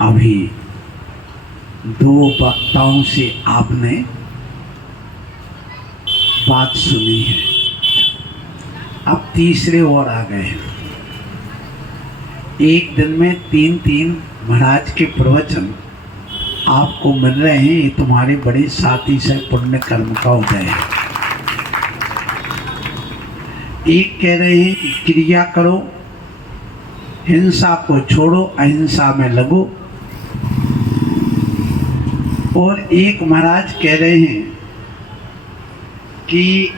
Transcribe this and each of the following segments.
अभी दो वक्ताओं से आपने बात सुनी है, अब तीसरे और आ गए हैं। एक दिन में 3 महाराज के प्रवचन आपको मिल रहे हैं, ये तुम्हारे बड़े साथी से पुण्य कर्म का उदय है। एक कह रहे हैं कि क्रिया करो, हिंसा को छोड़ो, अहिंसा में लगो, और एक महाराज कह रहे हैं कि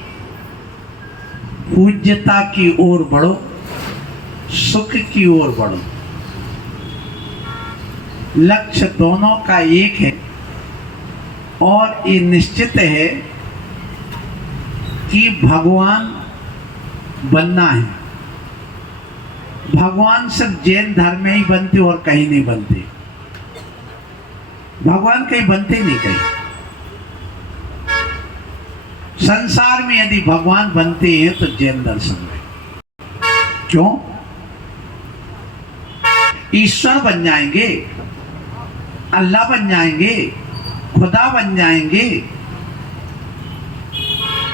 पूज्यता की ओर बढ़ो, सुख की ओर बढ़ो। लक्ष्य दोनों का एक है और ये निश्चित है कि भगवान बनना है। भगवान सिर्फ जैन धर्म में ही बनते और कहीं नहीं बनते। भगवान कहीं बनते नहीं कहीं। संसार में यदि भगवान बनते हैं तो जैन दर्शन में। क्यों? ईश्वर बन जाएंगे, अल्लाह बन जाएंगे, खुदा बन जाएंगे,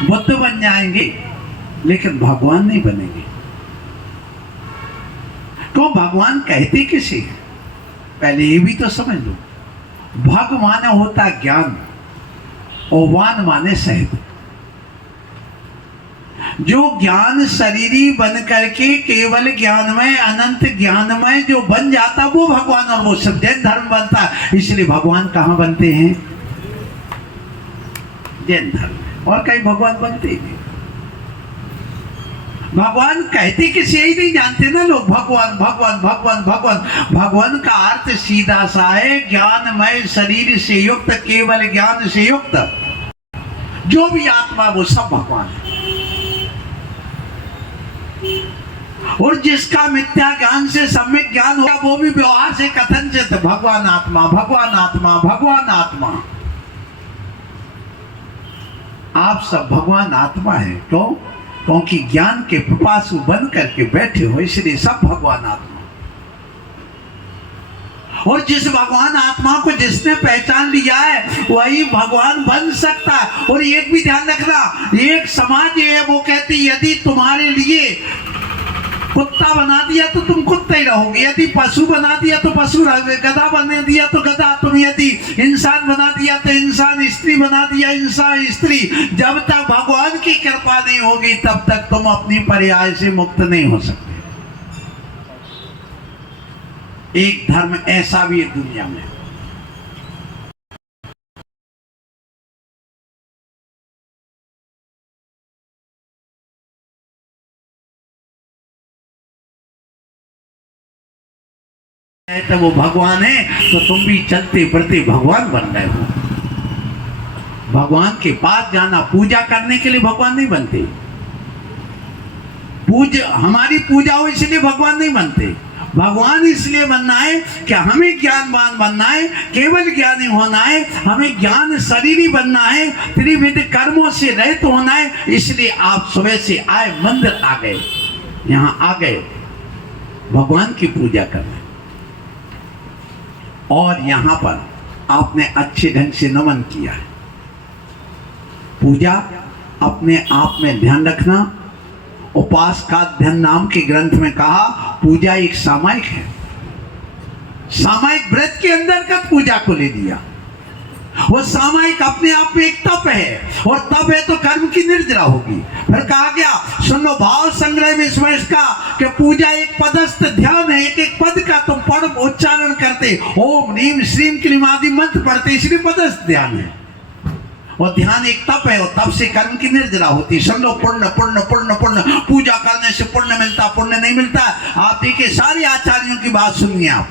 बुद्ध बन जाएंगे, लेकिन भगवान नहीं बनेंगे। तो भगवान कहते किसे हैं? पहले ये भी तो समझ लो। भग माने होता ज्ञान और वान माने सहत। जो ज्ञान शरीरी बन करके केवल ज्ञानमय, अनंत ज्ञानमय जो बन जाता वो भगवान, और वो सब जैन धर्म बनता है। इसलिए भगवान कहाँ बनते हैं? जैन धर्म। और कहीं भगवान बनते ही नहीं। भगवान कहते किसी ही नहीं जानते ना लोग। भगवान भगवान भगवान भगवान। भगवान का अर्थ सीधा सा है, ज्ञानमय शरीर से युक्त, केवल ज्ञान से युक्त जो भी आत्मा वो सब भगवान है। और जिसका मिथ्या ज्ञान से सम्यक ज्ञान होगा वो भी व्यवहार से कथन से भगवान आत्मा, भगवान आत्मा, भगवान आत्मा। आप सब भगवान आत्मा है। तो क्योंकि ज्ञान के पिपासु बन करके बैठे हो, इसलिए सब भगवान आत्मा। और जिस भगवान आत्मा को जिसने पहचान लिया है वही भगवान बन सकता है। और एक भी ध्यान रखना, एक समाज है वो कहती यदि तुम्हारे लिए कुत्ता बना दिया तो तुम कुत्ते ही रहोगे, यदि पशु बना दिया तो पशु रहोगे, गधा बना दिया तो गधा, तुम यदि इंसान बना दिया तो इंसान, स्त्री बना दिया इंसान स्त्री। जब तक भगवान की कृपा नहीं होगी तब तक तुम अपनी पर्याय से मुक्त नहीं हो सकते। एक धर्म ऐसा भी है दुनिया में। तो वो भगवान है, तो तुम भी चलते फिरते भगवान बन रहे हो। भगवान के पास जाना पूजा करने के लिए भगवान नहीं बनते। हमारी पूजा हो इसलिए भगवान नहीं बनते। भगवान इसलिए बनना है कि हमें ज्ञानवान बनना है, केवल ज्ञानी होना है, हमें ज्ञान शरीरी बनना है, त्रिविध कर्मों से रहित होना है। इसलिए आप सुबह से आए, मंदिर आ गए, यहाँ आ गए भगवान की पूजा करने, और यहाँ पर आपने अच्छे ढंग से नमन किया है। पूजा अपने आप में ध्यान रखना। उपास का ध्यान नाम के ग्रंथ में कहा पूजा एक सामायिक है। सामायिक व्रत के अंदर का पूजा को ले लिया। वो सामायिक अपने आप में एक तप है, और तप है तो कर्म की निर्जरा होगी। फिर कहा गया, सुनो भाव संग्रह में इसमें इसका कि पूजा एक पदस्थ ध्यान है। एक एक पद का तुम पढ़ उच्चारण करते, ओम नीम श्रीम क्लीम आदि मंत्र पढ़ते, इसलिए पदस्थ ध्यान है। और ध्यान एक तप है, और तप से कर्म की निर्जरा होती। सुनो, पुण्य पुण्य पुण्य पुण्य, पूजा करने से पुण्य मिलता, पुण्य नहीं मिलता। आप देखिए सारे आचार्यों की बात सुनिए आप।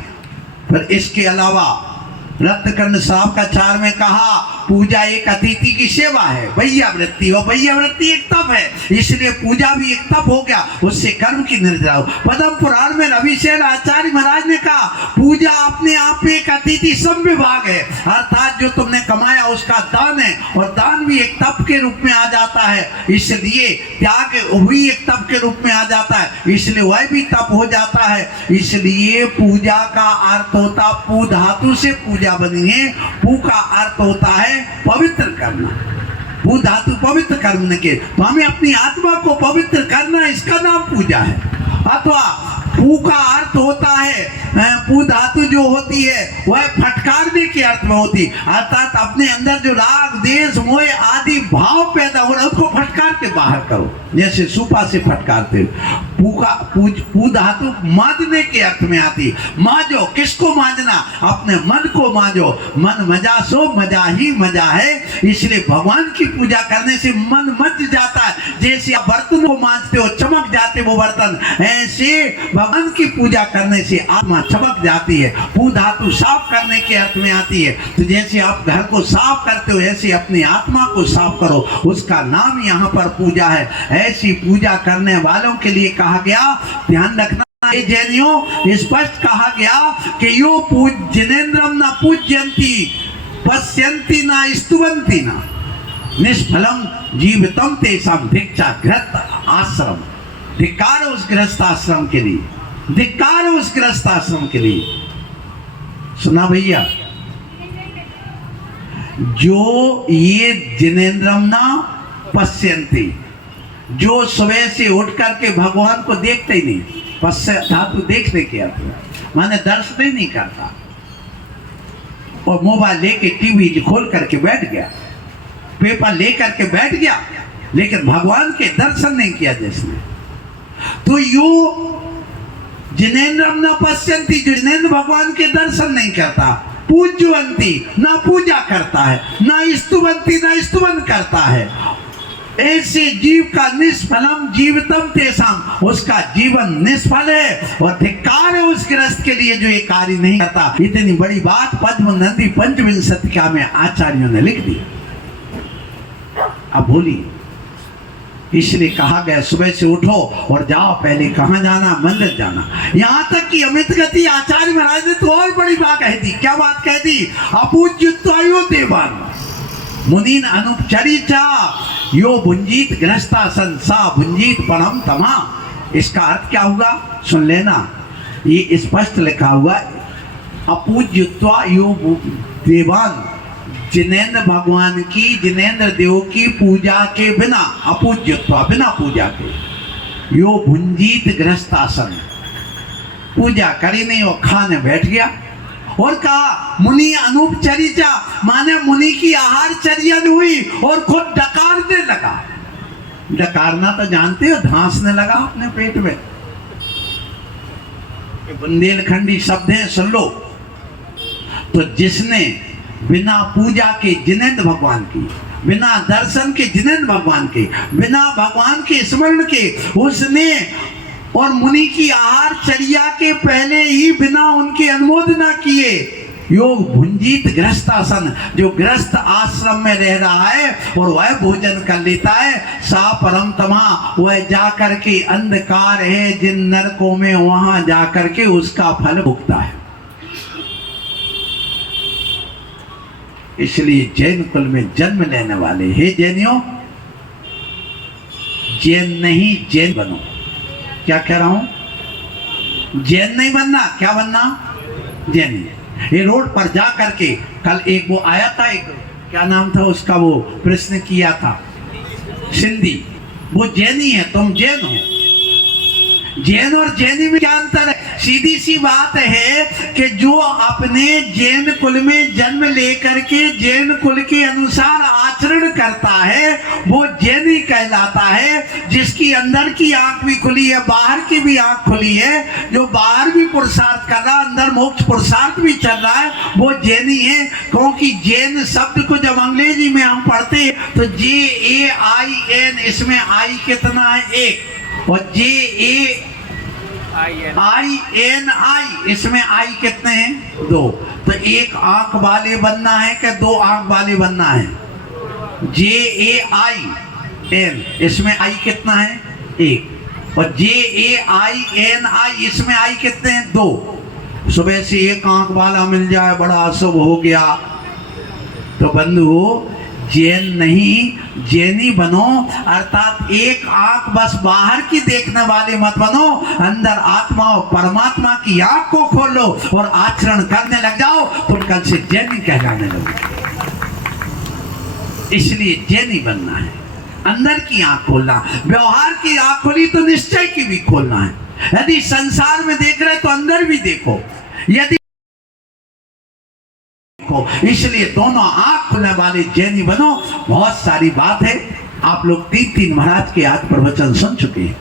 फिर इसके अलावा रत्नकंड साहब का चार में कहा पूजा एक अतिथि की सेवा है, भैया वृत्ति, और भैया वृत्ति एक तप है, इसलिए पूजा भी एक तप हो गया, उससे कर्म की निर्जरा हो। पद्म पुराण में रविशेन आचार्य महाराज ने कहा पूजा अपने आप में एक अतिथि संविभाग है, अर्थात जो तुमने कमाया उसका दान है, और दान भी एक तप के रूप में आ जाता है, इसलिए त्याग भी एक तप के रूप में आ जाता है, इसलिए वह भी तप हो जाता है। इसलिए पूजा का अर्थ होता, पू धातु से पूजा बनी है, पू का अर्थ होता है पवित्र करना, पू धातु पवित्र करने के, तो हमें अपनी आत्मा को पवित्र करना, इसका नाम पूजा है। अथवा पू का अर्थ होता है, पू धातु जो होती है वह फटकारने के अर्थ में होती, अर्थात अपने अंदर जो राग देश मोह आदि भाव पैदा हो रहा है उसको फटकार के बाहर करो, जैसे सूपा से फटकारते। पू धातु मांजने के अर्थ में आती, मांजो, किसको मांजना? अपने मन को मांजो, मन मजा सो मजा ही मजा है। इसलिए भगवान की पूजा करने से मन मज जाता है, जैसे आप बर्तन को मांजते हो चमक जाते वो बर्तन, ऐसे भगवान की पूजा करने से आत्मा चमक जाती है। पू धातु साफ करने के अर्थ में आती है, तो जैसे आप घर को साफ करते हो ऐसे अपनी आत्मा को साफ करो, उसका नाम यहाँ पर पूजा है। ऐसी पूजा करने वालों के लिए कहा गया, ध्यान रखना ये जैनियों, स्पष्ट कहा गया कि यो पूज जिनेन्द्रम न पूज्यंती पश्यंती न स्तुवंती न निष्फलम जीवितम तेषाम भिक्षा घृत आश्रम। धिक्कार उस गृहस्थ आश्रम के लिए, धिक्कार उस गृहस्थ आश्रम के लिए। सुना भैया, जो ये जिनेन्द्रम ना पश्यंती, जो सुबह से उठ करके भगवान को देखते ही नहीं, पश्य धातु देखने के अर्थ में, माने दर्शन ही नहीं करता, और मोबाइल लेके टीवी खोल करके बैठ गया, पेपर लेकर के बैठ गया, लेकिन भगवान के दर्शन नहीं किया जिसने, तो यो जिनेन्द्रम न पश्यंती, जो जिनेन्द्र भगवान के दर्शन नहीं करता, पूज्यवंती ना पूजा करता है, ना स्तुवंती ना स्तुवन करता है, ऐसे जीव का निष्फलम जीवितम तेषाम, उसका जीवन निष्फल है। और धिक्कार है उस गृहस्थ के लिए जो ये कार्य नहीं करता। इतनी बड़ी बात पद्म नंदी पंचविंशतिका में आचार्यों ने लिख दी। अब बोलिए, इसलिए कहा गया सुबह से उठो और जाओ, पहले कहाँ जाना? मंदिर जाना। यहाँ तक कि अमित गति आचार्य महाराज ने तो और बड़ी बात कह दी। क्या बात कह दी? अपूज्यत्वायो देवान मुनीन अनुपचरिचा यो भुंजीत गृहस्थासन सा भुंजीत परम तमा। इसका अर्थ क्या होगा सुन लेना, ये स्पष्ट लिखा हुआ, अपूज्यत्वा यो देवान, जिनेन्द्र भगवान की, जिनेन्द्र देव की पूजा के बिना, अपूज्यत्वा बिना पूजा के, यो भुंजीत गृहस्थासन, पूजा करी नहीं और खाने बैठ गया। और कहा मुनि अनुपचरिचा, माने मुनि की आहारचर्या हुई और खुद डकारने लगा। डकारना तो जानते हो, धांसने लगा अपने पेट में। बुंदेलखंडी शब्द है, सुन लो। तो जिसने बिना पूजा के जिनेन्द्र भगवान की, बिना दर्शन के जिनेन्द्र भगवान के, बिना भगवान के स्मरण के, उसने और मुनि की आहारचर्या के पहले ही बिना उनके अनुमोदना किए, योग भुंजीत गृहस्थासन, जो गृहस्थ आश्रम में रह रहा है और वह भोजन कर लेता है, सा परम तमा, वह जाकर के अंधकार है जिन नरकों में, वहां जाकर के उसका फल भुगता है। इसलिए जैन कुल में जन्म लेने वाले, हे जैनियों, जैन नहीं जैन बनो। क्या कह रहा हूं? जैन नहीं बनना, क्या बनना? जैनी। ये रोड पर जा करके, कल एक वो आया था, एक क्या नाम था उसका, वो प्रश्न किया था, सिंधी, वो जैनी है, तुम जैन हो। जैन और जैनी में क्या अंतर है? सीधी सी बात है कि जो अपने जैन कुल में जन्म लेकर के जैन कुल के अनुसार आचरण करता है वो जैनी कहलाता है। जिसकी अंदर की आंख भी खुली है, बाहर की भी आंख खुली है, जो बाहर भी पुरुषार्थ कर रहा है, अंदर मोक्ष पुरुषार्थ भी चल रहा है, वो जैनी है। क्योंकि जैन शब्द को जब अंग्रेजी में हम पढ़ते हैं तो JAIN, इसमें आई कितना है? एक, और JAINI, इसमें आई कितने हैं? दो। तो एक आंख वाले बनना है कि दो आंख वाले बनना है? JAIN, इसमें आई कितना है? एक। और JAINI, इसमें आई कितने हैं? दो। सुबह से एक आंख वाला मिल जाए बड़ा अशुभ हो गया। तो बंधु, जैन नहीं जैनी बनो, अर्थात एक आंख बस बाहर की देखने वाले मत बनो, अंदर आत्मा और परमात्मा की आंख को खोलो और आचरण करने लग जाओ, तुम कल से जैनी कहलाने लगोगे। इसलिए जैनी बनना है, अंदर की आंख खोलना, व्यवहार की आंख खोली तो निश्चय की भी खोलना है। यदि संसार में देख रहे तो अंदर भी देखो, यदि इसलिए दोनों आंख खुलने वाले जैनी बनो। बहुत सारी बात है, आप लोग 3 महाराज के आज प्रवचन सुन चुके हैं,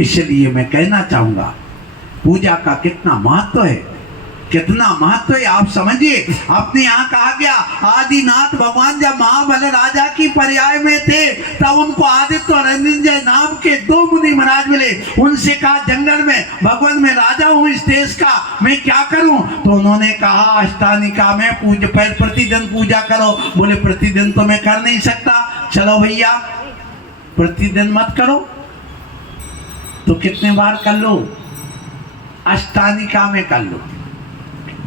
इसलिए मैं कहना चाहूंगा पूजा का कितना महत्व है, कितना महत्व है आप समझिए। अपने यहाँ कहा गया आदिनाथ भगवान जब महाबल राजा की पर्याय में थे तब उनको आदित्य और अनिंजय नाम के 2 मुनि महाराज मिले। उनसे कहा जंगल में भगवान मैं राजा हूँ इस देश का, मैं क्या करूं? तो उन्होंने कहा अष्टानिका में प्रतिदिन पूजा करो। बोले प्रतिदिन तो मैं कर नहीं सकता। चलो भैया प्रतिदिन मत करो तो कितने बार कर लो? अष्टानिका में कर लो।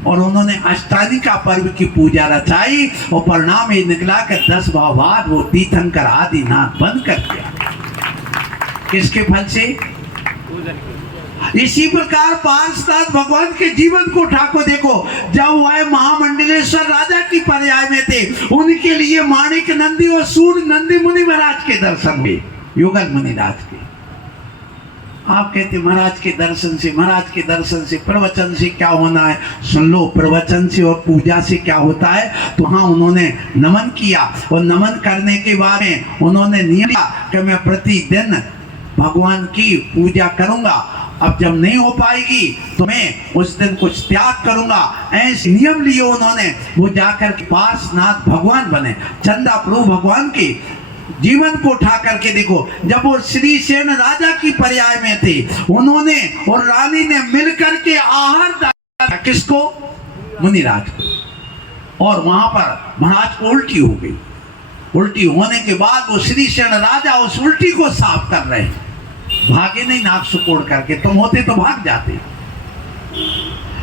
और उन्होंने अष्टानिका पर्व की पूजा रचाई और परिणाम ये निकला कि 10 भाव बाद वो तीर्थंकर आदिनाथ बन कर गया। किसके फल से? इसी प्रकार पार्षनाथ भगवान के जीवन को ठाकुर देखो, जब वह महामंडलेश्वर राजा की पर्याय में थे उनके लिए माणिक नंदी और सूर्य नंदी मुनि महाराज के दर्शन हुए, युगल मुनि राज के। आप कहते महाराज के दर्शन से प्रवचन से क्या होना है? सुन लो, प्रवचन से और पूजा से क्या होता है। तो हाँ उन्होंने नमन किया और नमन करने के बाद में उन्होंने नियम लिया कि मैं प्रतिदिन भगवान की पूजा करूंगा। अब जब नहीं हो पाएगी तो मैं उस दिन कुछ त्याग करूंगा, ऐसे नियम लिए उन्होंने। वो जाकर के पार्षनाथ भगवान बने। चंदा प्रभु भगवान के जीवन को उठा करके देखो, जब वो श्री सेन राजा की पर्याय में थे उन्होंने और रानी ने मिलकर के आहार दिया किसको? मुनिराज को। और वहां पर महाराज को उल्टी हो गई। उल्टी होने के बाद वो श्री सेन राजा उस उल्टी को साफ कर रहे हैं। भागे नहीं नाक सुकोड़ करके, तुम होते तो भाग जाते,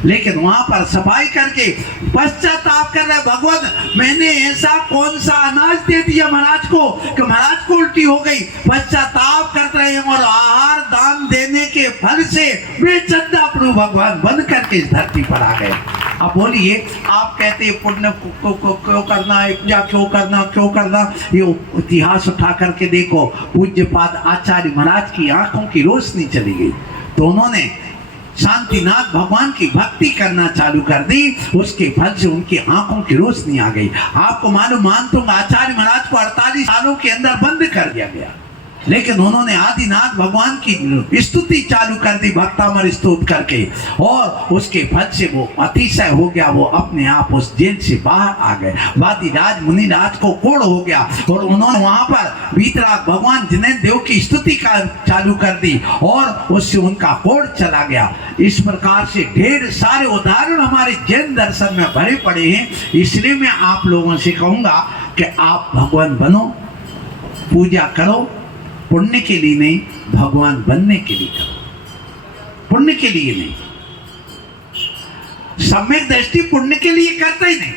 लेकिन वहां पर सफाई करके पश्चाताप कर रहे भगवान मैंने ऐसा कौन सा अनाज दे दिया महाराज को कि महाराज को उल्टी हो गई। पश्चाताप कर रहे हैं और आहार दान देने के फल से वे चंदा प्रभु भगवान बन करके इस धरती पर आ गए। अब बोलिए, आप कहते हैं पुण्य को क्यों करना है, पूजा क्यों करना? ये इतिहास उठा करके देखो, पूज्यपाद आचार्य महाराज की आंखों की रोशनी चली गई तो उन्होंने शांतिनाथ भगवान की भक्ति करना चालू कर दी। उसके फल से उनकी आंखों की रोशनी आ गई। आपको मालूम, मानता हूं आचार्य महाराज को 48 सालों के अंदर बंद कर दिया गया, लेकिन उन्होंने आदिनाथ भगवान की स्तुति चालू कर दी भक्तामर स्तुति करके, और उसके फल से वो अतिशय हो गया। वो अपने आप उस जेल से बाहर आ गए। वादिराज मुनिराज को कोढ़ हो गया और उन्होंने वहां पर वीतराग भगवान जिनेन्द्र देव की स्तुति का चालू कर दी और उससे उनका कोढ़ चला गया। इस प्रकार से ढेर सारे उदाहरण हमारे जैन दर्शन में भरे पड़े हैं। इसलिए मैं आप लोगों से कहूंगा कि आप भगवान बनो, पूजा करो, पुण्य के लिए नहीं, भगवान बनने के लिए करो। पुण्य के लिए नहीं, सम्यक दृष्टि पुण्य के लिए करते ही नहीं।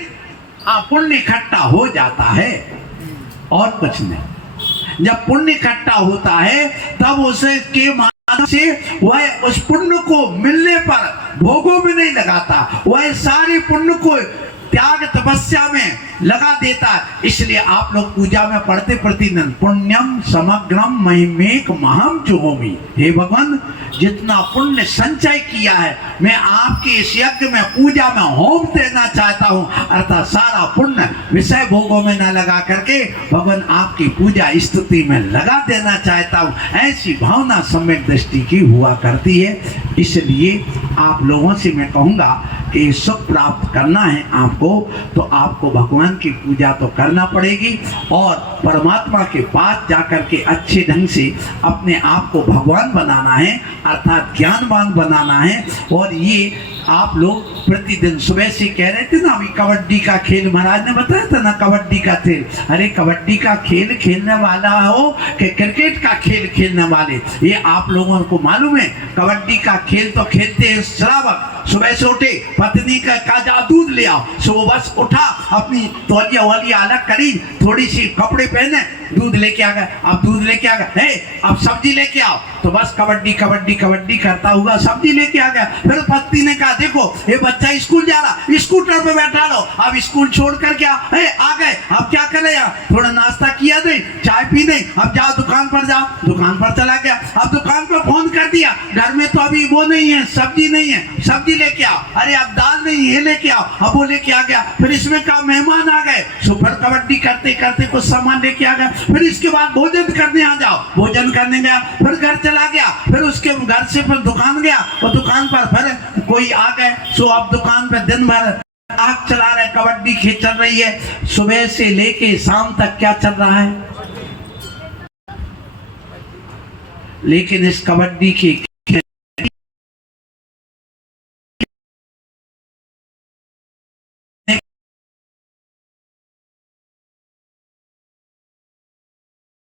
हाँ, पुण्य इकट्ठा हो जाता है और कुछ नहीं। जब पुण्य इकट्ठा होता है तब उसे के माध्यम से वह उस पुण्य को मिलने पर भोगों में नहीं लगाता, वह सारे पुण्य को त्याग तपस्या में लगा देता है। इसलिए आप लोग पूजा में पढ़ते प्रतिदिन पुण्यम समग्रम महिमेक महम चुहोमी। हे भगवान, जितना पुण्य संचय किया है मैं आपके इस यज्ञ में पूजा में होम देना चाहता हूँ, अर्थात सारा पुण्य विषय भोगों में न लगा करके भगवान आपकी पूजा स्तुति में लगा देना चाहता हूँ। ऐसी भावना सम्यक दृष्टि की हुआ करती है। इसलिए आप लोगों से मैं कहूँगा कि सुख प्राप्त करना है आपको, तो आपको भगवान की पूजा तो करना पड़ेगी और परमात्मा के पास जाकर के अच्छे ढंग से अपने आप को भगवान बनाना है, अर्थात ज्ञानवान बनाना है। और ये आप लोग प्रतिदिन सुबह से कह रहे थे ना, अभी कबड्डी का खेल महाराज ने बताया था ना, कबड्डी का खेल। अरे कबड्डी का खेल खेलने वाला हो कि क्रिकेट का खेल खेलने वाले, ये आप लोगों को मालूम है। कबड्डी का खेल तो खेलते हैं श्रावक, सुबह से उठे, पत्नी का काजा दूध ले आओ, सो वो बस उठा, अपनी तौलिया वालिया अलग करी, थोड़ी सी कपड़े पहने, दूध लेके आ गए। अब दूध लेके आ गए, अब सब्जी लेके आओ, तो बस कबड्डी कबड्डी कबड्डी करता हुआ सब्जी लेके आ गया। फिर पत्नी ने कहा देखो ये बच्चा स्कूल जा रहा, स्कूटर पे बैठा लो, अब स्कूल छोड़ कर क्या आ गए, अब क्या करे यार, थोड़ा नाश्ता किया दे, चाय पी दे, अब जाओ दुकान पर जाओ, दुकान पर चला गया। अब दुकान पर फोन कर दिया, घर में तो अभी वो नहीं है, सब्जी नहीं है, सब्जी लेके आओ, अरे अब दाल नहीं है, लेके आओ, अब वो लेके आ गया। फिर इसमें कहा मेहमान आ गए, सो फिर कबड्डी करते करते कुछ सामान लेके आ गया। फिर इसके बाद भोजन करने आ जाओ, भोजन करने गया, फिर घर चला गया, फिर उसके घर से फिर दुकान गया, और दुकान पर फिर कोई आ गए, सो अब दुकान पर दिन भर आग चला रहे, कबड्डी खेल चल रही है। सुबह से लेके शाम तक क्या चल रहा है, लेकिन इस कबड्डी की